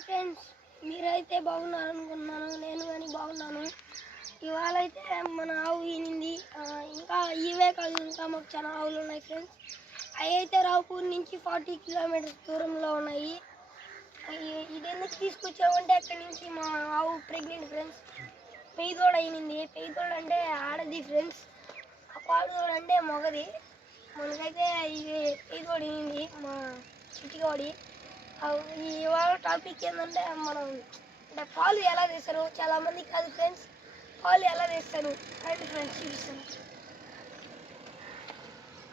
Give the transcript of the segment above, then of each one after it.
Hi friends, మీరైతే బాగున్నారనుకుంటున్నాను. నేను కానీ బాగున్నాను. ఇవాళ అయితే మన ఆవు ఈనింది. ఇంకా ఇవే కాదు, ఇంకా మాకు చాలా ఆవులు ఉన్నాయి ఫ్రెండ్స్. అవి అయితే రావుపూర్ నుంచి 40 కిలోమీటర్స్ దూరంలో ఉన్నాయి. ఇది ఎందుకు తీసుకొచ్చామంటే అక్కడి నుంచి మా ఆవు ప్రెగ్నెంట్ ఫ్రెండ్స్. పెయ్యదోడ అయినింది. పెయ్యదోడ అంటే ఆడది ఫ్రెండ్స్, ఆ పాడుదోడ అంటే మగది. మనకైతే ఇది పెయ్యదోడ అయినింది, మా చిట్టిగోడి. ఇవాళ టాపిక్ ఏంటంటే మనం అంటే పాలు ఎలా తీస్తారు, చాలామంది కాదు ఫ్రెండ్స్, పాలు ఎలా తీస్తారు రండి ఫ్రెండ్స్ చూపిస్తాను.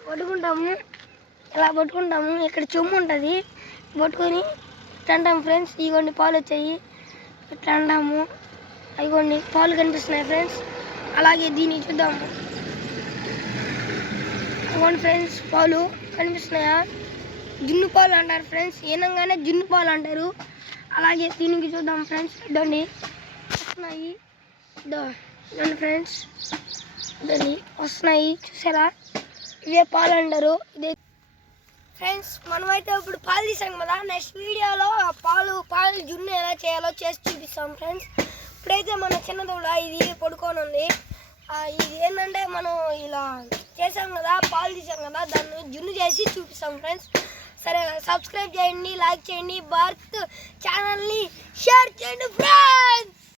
పట్టుకుంటాము, ఇలా పట్టుకుంటాము. ఇక్కడ చెమ్ము ఉంటుంది, పట్టుకొని ఇట్లా అంటాము ఫ్రెండ్స్. ఇగోండి పాలు వచ్చాయి, ఇట్లా అంటాము. ఇగోండి పాలు కనిపిస్తున్నాయి ఫ్రెండ్స్. అలాగే దీన్ని చూద్దాము. ఇగోండి ఫ్రెండ్స్, పాలు కనిపిస్తున్నాయా? జున్ను పాలు అంటారు ఫ్రెండ్స్, ఏనంగానే జున్ను పాలు అంటారు. అలాగే దీనికి చూద్దాం ఫ్రెండ్స్. ఇదండి వస్తున్నాయి, ఇదండి ఫ్రెండ్స్, ఇదండి వస్తున్నాయి చూసారా? ఇవే పాలు అంటారు. ఇదే ఫ్రెండ్స్, మనమైతే ఇప్పుడు పాలు తీసాం కదా. నెక్స్ట్ వీడియోలో పాలు జున్ను ఎలా చేయాలో చేసి చూపిస్తాం ఫ్రెండ్స్. ఇప్పుడైతే మన చిన్నదోడ ఇది పడుకొని ఉంది. ఇది ఏంటంటే మనం ఇలా చేసాం కదా, పాలు తీసాం కదా, దాన్ని జున్ను చేసి చూపిస్తాం ఫ్రెండ్స్. సరే, సబ్స్క్రైబ్ చేయండి, లైక్ చేయండి, భారత్ ఛానల్ని షేర్ చేయండి ఫ్రెండ్స్.